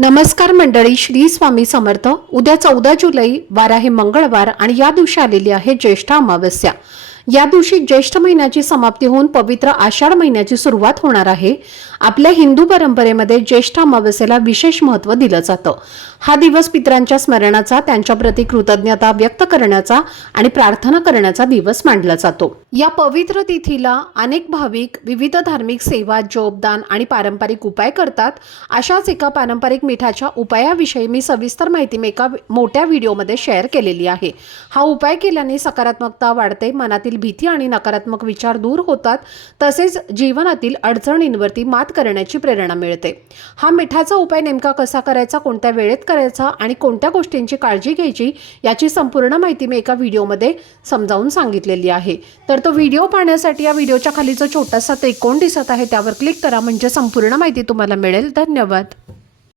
नमस्कार मंडळी, श्री स्वामी समर्थ। उद्या 14 जुलै वार आहे मंगळवार आणि या दिवशी आलेली आहे ज्येष्ठ अमावस्या। या दिवशी ज्येष्ठ महिन्याची समाप्ती होऊन पवित्र आषाढ महिन्याची सुरुवात होणार आहे। आपल्या हिंदू परंपरेमध्ये ज्येष्ठ अमावस्येला विशेष महत्त्व दिलं जातं। हा दिवस पितरांच्या स्मरणाचा, त्यांच्या प्रती कृतज्ञता व्यक्त करण्याचा आणि प्रार्थना करण्याचा दिवस मानला जातो। या पवित्र तिथीला अनेक भाविक विविध धार्मिक सेवा, जोपदान आणि पारंपरिक उपाय करतात। अशाच एका पारंपरिक मिठाच्या उपायाविषयी मी सविस्तर माहिती एका मोठ्या व्हिडिओमध्ये शेअर केलेली आहे। हा उपाय केल्याने सकारात्मकता वाढते, मनातील भीती आणि नकारात्मक विचार दूर होतात, तसेच जीवनातील अडचणींवरती मात करण्याची प्रेरणा मिळते। हा मिठाचा उपाय नेमका कसा करायचा, कोणत्या वेळेत करायचा आणि कोणत्या गोष्टींची काळजी घ्यायची याची संपूर्ण माहिती मी एका व्हिडिओमध्ये समजावून सांगितलेली आहे। तर तो व्हिडिओ पाहण्यासाठी या व्हिडिओच्या खाली जो छोटासा त्रिकोण दिसत आहे त्यावर क्लिक करा, म्हणजे संपूर्ण माहिती तुम्हाला मिळेल। धन्यवाद।